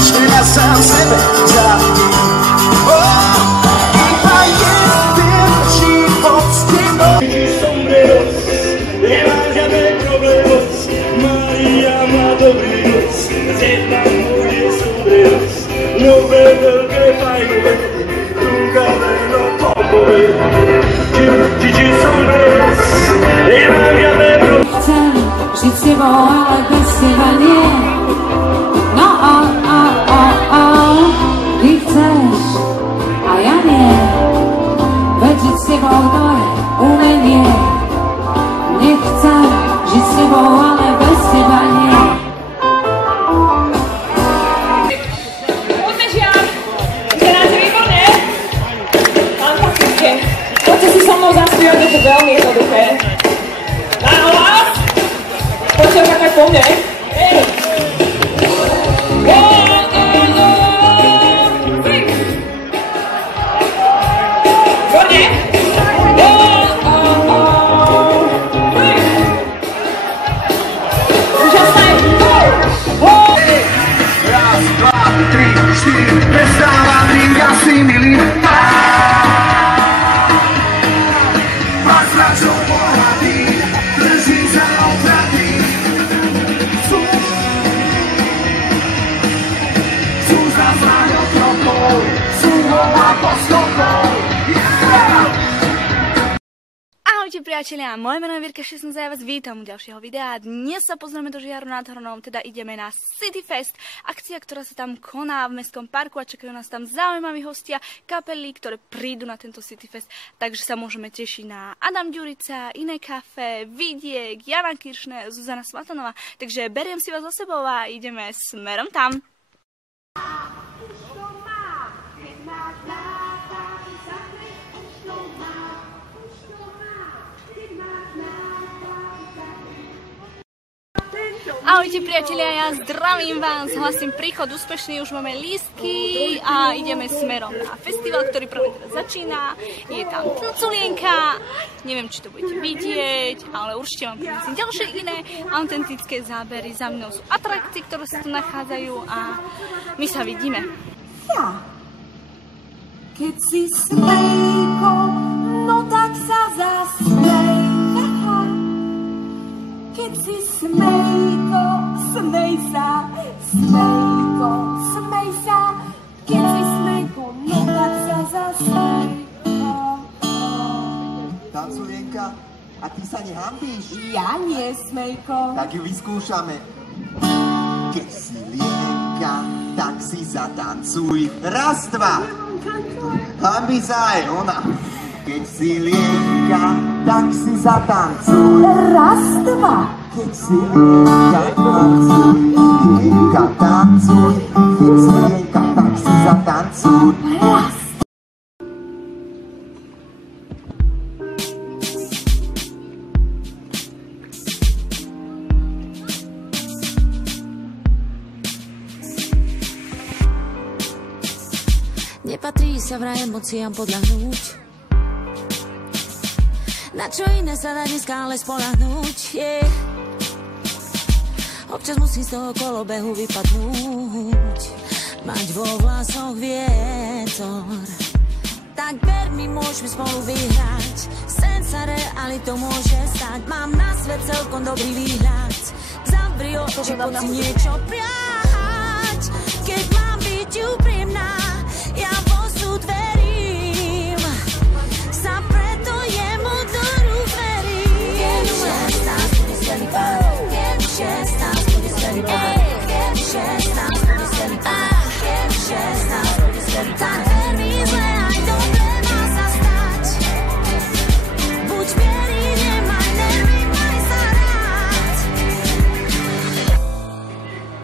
že ja sám sebe závidím. Iba jeden život s tebou. Sombreros, nemám žiadne problémos, Maria má dobrý nos, zjedná moje sombreros, nové veľké fajnové, trúkavé no popové. Či sombreros, nemám žiadne problémos. Chcem žiť s tebou, ale bez teba nie. No ty chceš a ja nie. Veď žiť s tebou to je umenie. Nechcem žiť s tebou, ale bez teba nie. Poďme žiaľ, vyzeráte výborne. Fantastické. Poďte si so mnou zaspievať, je to veľmi jednoduché. Na hlas. Poďte takhle po mne. Prestávam ringa si milý. Mazračov pohľadí, drží za obraty. Sú za záňou krokov, sú a postokov. Ahojte priatelia, moje meno je Vierka 16 a ja vás vítam u ďalšieho videa. Dnes sa pozrieme do Žiaru nad Hronom, teda ideme na City Fest, akcia, ktorá sa tam koná v mestskom parku a čakajú nás tam zaujímaví hostia, kapely, ktoré prídu na tento City Fest, takže sa môžeme tešiť na Adam Ďurica, Iné Café, Vidiek, Jana Kiršner, Zuzana Smatanová, takže beriem si vás za sebou a ideme smerom tam. Ahojte priatelia, ja zdravím vás, hlasím príchod úspešný, už máme lístky a ideme smerom na festival, ktorý práve teraz začína. Je tam Tnculienka, neviem, či to budete vidieť, ale určite vám prinesím ďalšie iné autentické zábery. Za mnou sú atrakcie, ktoré sa tu nachádzajú a my sa vidíme. Ja, keď si smejko, no tak sa zasmej. Keď si smejko, smej sa, smejko, smej sa. Keď si smejko, no tak sa zasmej. Tanculienka, a ty sa nehambíš? Ja nie, smejko. Tak ju vyskúšame. Keď si lienka, tak si zatancuj. Raz, dva. Hambí sa aj ona. Keď si lienka, tak si zatancuj. Raz, dva. Keď si lienka, tancuj. Lienka, tancuj. Keď si lienka, tak si zatancuj. Raz. Nepatrí sa vraj emóciám podľahnúť. Na čo iné sa dá dneska ale spoľahnúť, yeah. Občas musím z toho kolobehu vypadnúť, mať vo vlasoch vietor. Tak ver mi, môžeme spolu vyhrať, sen sa realitou môže stať. Mám na svet celkom dobrý výhľad, zavri oči, poď si niečo priať. Keď mám byť úprimná, ja v osud verím, sa preto jemu do rúk verím. Keď 16 bude skvelý pán, keď 16 bude skvelý pán, keď 16 bude skvelý pán, keď 16 bude skvelý pán. Tak ver mi, zle aj dobre má sa stať. Buď vierí, nemaj nervy, maj sa rád.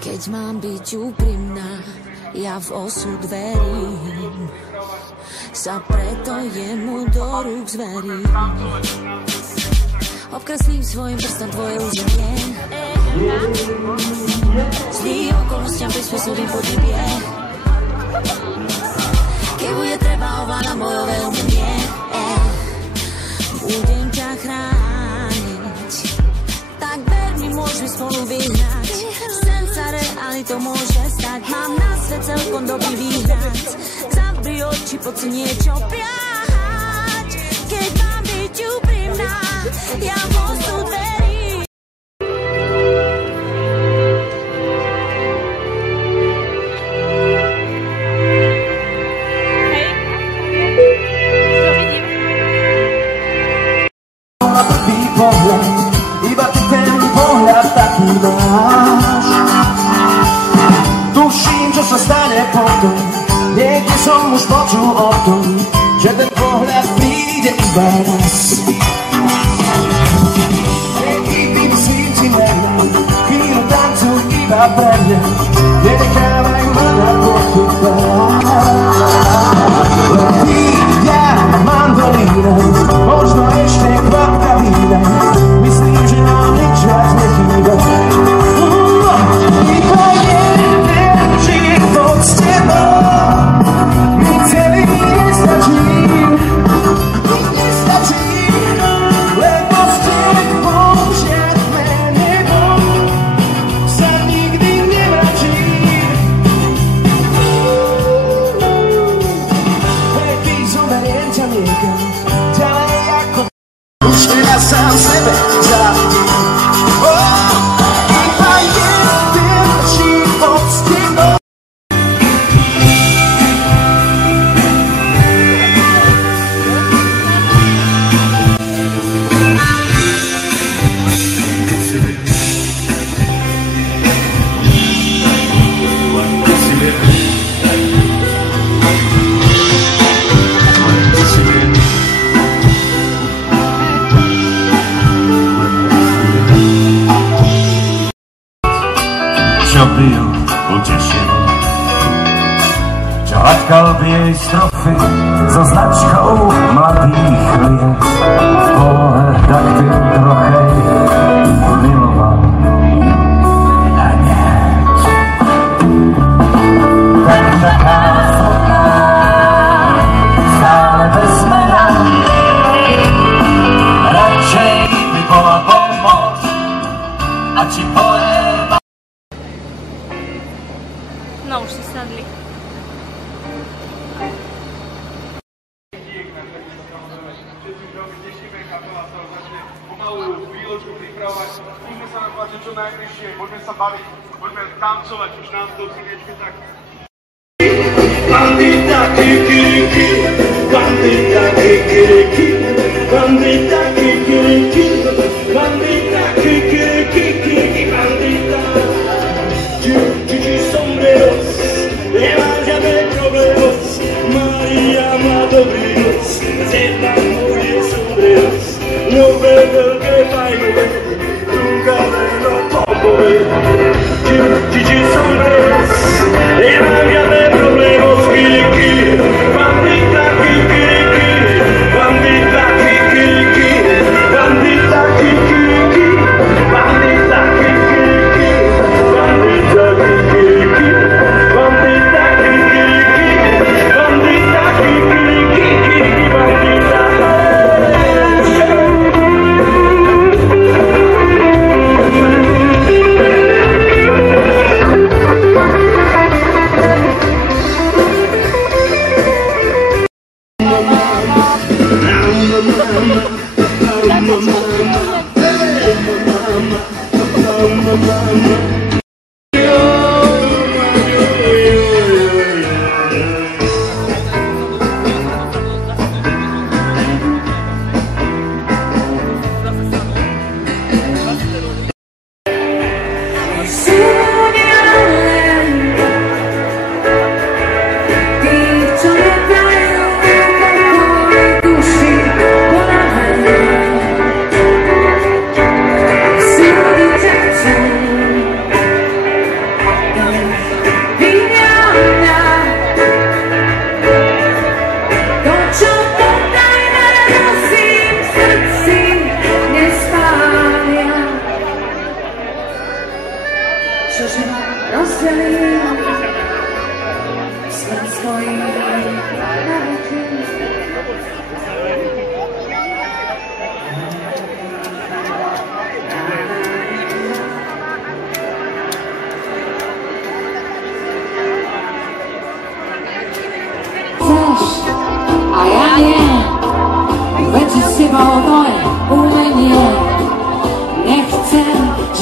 Keď mám byť úprimná, ja v osud verím, sa preto jemu do rúk zverím. Obkreslím svojim prstom tvoje územie, zlým okolnostiam prispôsobím podnebie. Keď bude treba, ovládam bojové umenie, budem ťa chrániť. Tak ver mi, môžeme spolu vyhrať, sen sa realitou môže stať. Mám na svet celkom dobrý výhľad. Zavri oči, poď si niečo priahať. Keď mám byť úprimná, ja v osud verím. Hej, čo vidím? Na prvý pohľad, iba ty ten pohľad taký máš. Tuším, čo sa stane potom. Niekde som už počul o tom, že ten pohľad príde iba raz. Niekdy myslím si mena, chvíľu tancuj iba pre mňa. Nenechávaj ma na pochybách. Len ty, ja, mandolína, možno ešte kvapka vína. Myslím, že nám nič viac nechýba. Iba jeden život s tebou mi celý nestačí. Nestačí, lebo s tebou žiadne nebo sa nikdy nevračí. Hej, ty zoberiem ťa niekam ďalej ako už teraz sám sebe závidím. Iba jeden život s tebou. Čo byl utešený, čo hladkal v jej strofy so značkou mladých liet. Pohled daktyl trochej miloval hneď. Tak taká smutná, stále bez mena, radšej by bola pomoc a či pojem. No, už si sadli. Všetci veľmi tešíme, kapela sa začne pomalu výložku pripravovať. Skúsme sa nám páčiť čo najbližšie, poďme sa baviť, poďme tancovať, už nám to chvíľečke tak. Bandita kikiriki, bandita kikiriki, bandita kikiriki, bandita kikiriki, bandita. Chichi sombreros, nemá žiadne problémos, Maria má dobrý noc, zjedná moje sombreros, nové veľké fajnové, trúka meno pokoje. Chichi sombreros, nemá žiadne problémos, kikiriki, bandita kikiriki, bandita kikiriki, bandita kikiriki, bandita kikiriki, bandita kikiriki, bandita kikiriki, bandita kikiriki, bandita.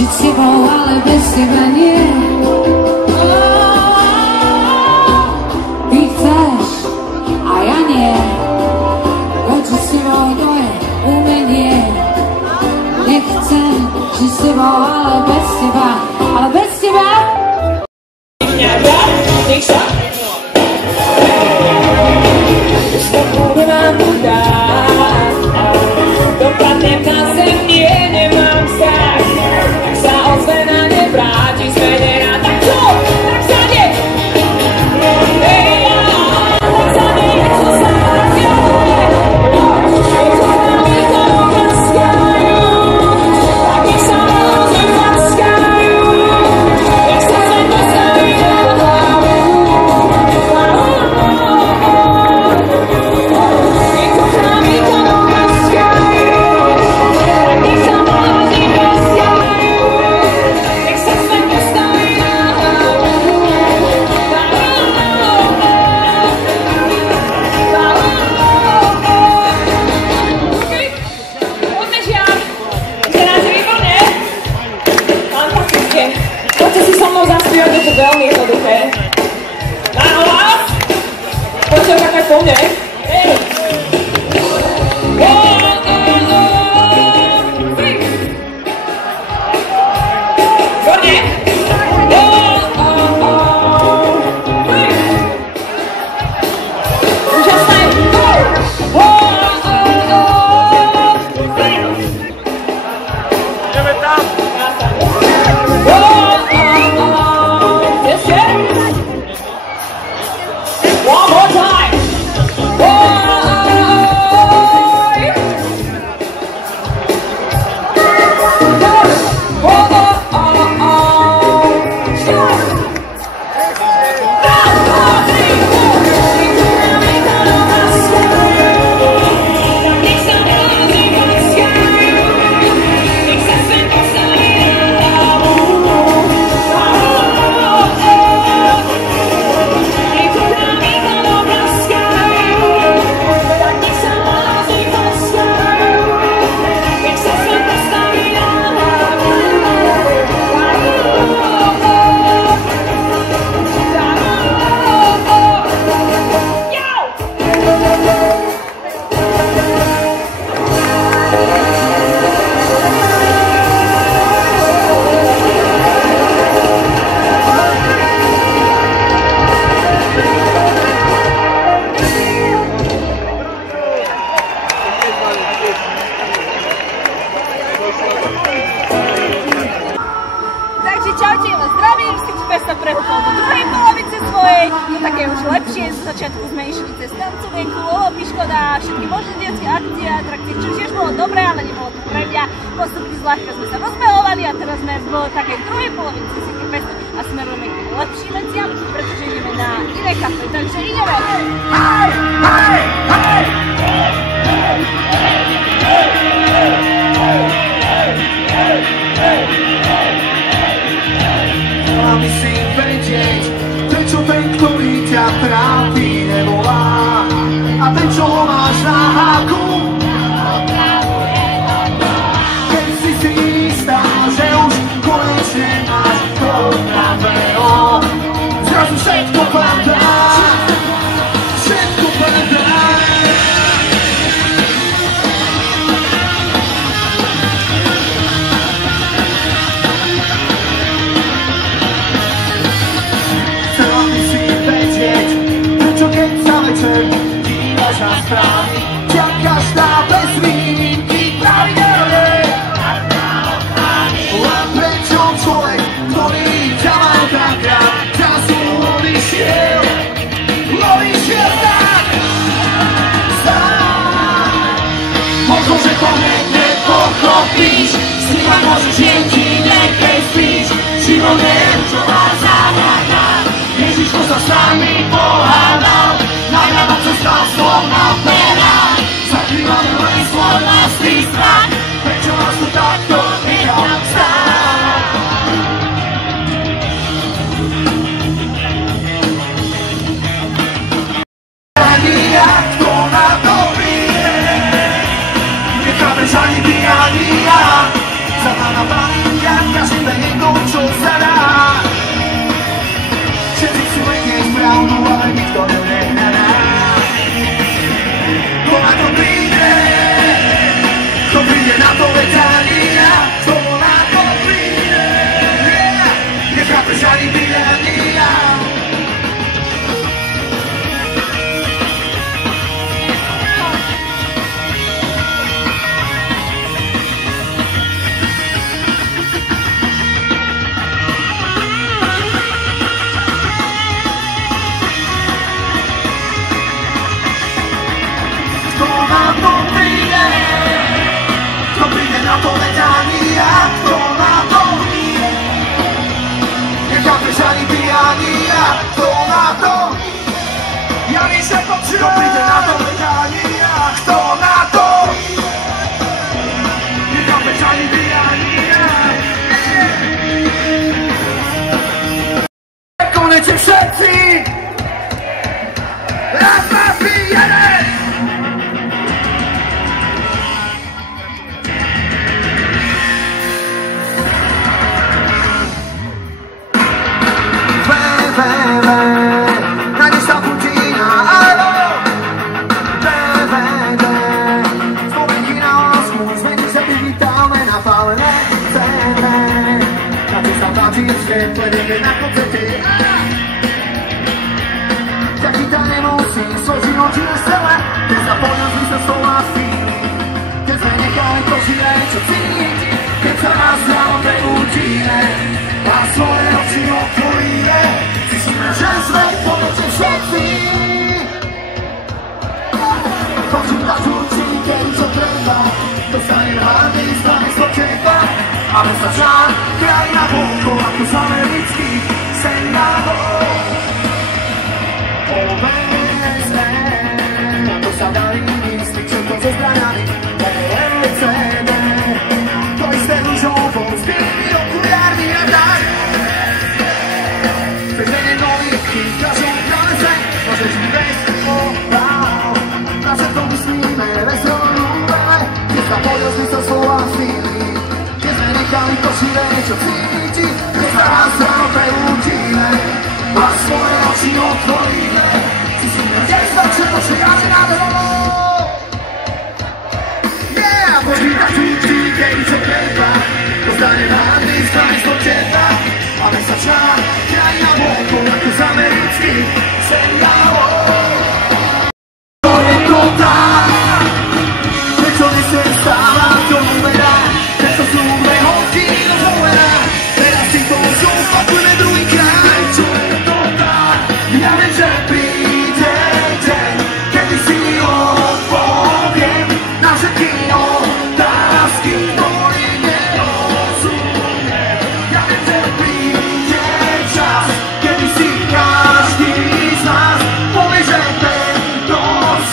Žiť s tebou, ale bez teba nie. Ty chceš a ja nie. Veď žiť s tebou to je umenie. Nechcem žiť s tebou, ale bez teba. Ale bez teba. Nech sa budu nám dát. Dopadnem na zem, nie, nemám strach. Ak sa ozvena nevráti, zmene na tak čo? Tak sa ne! Tak sa ne, čo sa rozjaduje. Nech sa nami to rozkajú. Tak nech sa naozaj zaskajú. Nech sa zem postaví na hlavu. Nech to nami to rozkajú. Tak nech sa naozaj zaskajú. Nech sa zem postaví na hlavu. Poďme žiaľ. Vyzeráte výborne. Fantastické. Poďte si so mnou zaspievať, je to veľmi jednoduché. Na hlas. Poďte takať po mne. Hej. Výborne. Úžasné. Ideme tam. Ešte? One more time. Takže čaute, vás zdravím, Cityfest sa prehúpol do druhej polovice svojej, no také už lepšie, z začiatku sme išli cez tancovenku, bolo škoda, všetky možné detské akcie a atrakcie, čo tiež bolo dobré, ale nebolo to pre mňa. Postupne zľahka sme sa rozmehovali a teraz sme v takej druhej polovici Cityfestu a smerujeme k lepším veciam, pretože ideme na iné kafe, takže ideme! Máme si vedieť, prečo ten, ktorý ťa trápi, nevolá. A ten, čo ho máš na háku, keď si si istá, že už konečne máš to pravého. Zrazu všetko padá, všetko padá. Dívaš na správy, čakáš na bez výnimky pravidelne. A prečo človek, ktorý ťa mal tak rád, zrazu odišiel tak sám. Možno, že to hneď nepochopíš, s ním aj môžeš jen ti niekej spíš. Život je rúžová záhrada, Ježiško sa s nami pohádal. Najľava cesta slovná pera, zakrývame len svoj vlastný strach. Prečo nás tu takto nechal stáť? Ani jak to na to príde, nechápeš ani ty, ani ja. Za náma balím, jak každý Powiecie všetci! Raz, dwa, trzy, jeden! Najmniej sta putina, alo! Spomienki na łasku, zmieni się witalne, napalne. Na co sam bardziej świat, płyniemy na koncerty. Jaki ten emocji, słoży oczy na stałe. Nie zapomniał mi ze słowa chwili. Keď sme nechali to žile, čo cíti. Keď sa raz ráno prebudíme a svoje oči otvoríme. Zistíme, že sme v ponoči všetci. Počítaš určite, čo treba. Dostane hlavný strany z teba. A mesačná krajina vonko, ako z amerických sendálov. OBSE, ako sa dali ísť, čo to so zbraniami. LCD, to isté rúžovou, s tými okulármi a tak. Chceš vedieť novinky, v každom kráse, môžeš mi vejsť obáv. Na všetko myslíme, veselo ľúbeme, keď sa pojel zmysel slova chvíli. Keď sme nechali to živé, čo cíti, keď sa raz ráno preúčime a svoje oči otvoríme. Cítime, že sa všetko šiaže na dlho. Yeah, počítaš určite, čo treba, dostane hlavný strany z teba. A mesačná krajina vonko, ako z amerických seriálov. To je to tak, prečo nesmiem stávať do numera, prečo sú dve hodiny do zovera. Teraz si to zopakujeme druhýkrát. Čo je to tak, ja viem, že príde deň, kedy si odpoviem na všetky otázky, ktoré nerozumiem. Ja viem, že príde čas, kedy si každý z nás povie, že tento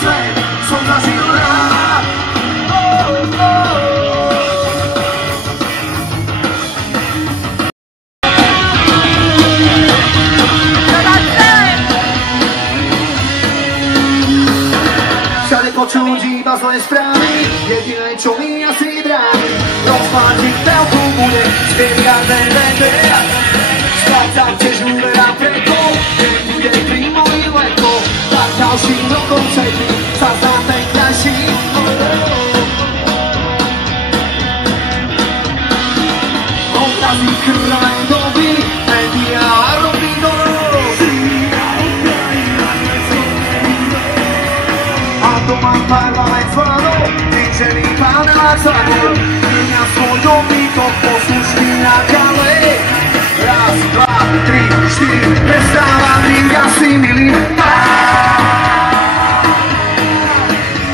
svet som zažil rád. Všade počuť iba zlé správy, jediné čo mi asi drávi. Rozpátiť telku bude spievať DVD. Sprácam tiež uverám preto, keď bude pri mojich letko. Tak ďalším rokom četli sa za pekňajší. Obrazy kraj doby, média robí doby. A doma parlament zvládol, vyčený panelák zvládol. Mňa svoj domíkov poslušný na kále. Raz, dva, tri, štyri, prestávam rýk, ja si milý.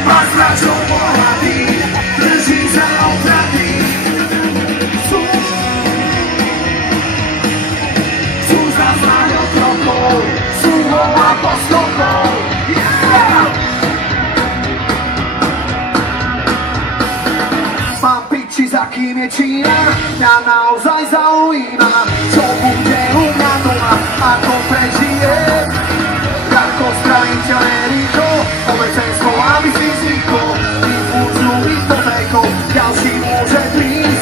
A zračou bohatý, drží sa obratý. Sú zaznať otrokov, sú a postokov. Mám piči, za kým je Čína, mňa naozaj zaujíma, čo bude u mňa doma, ako prežijem. Ako zdravím ťa nerýchlo, obecenstvo, aby si zvykol, infúziu hypotékou, ďalší môže prísť.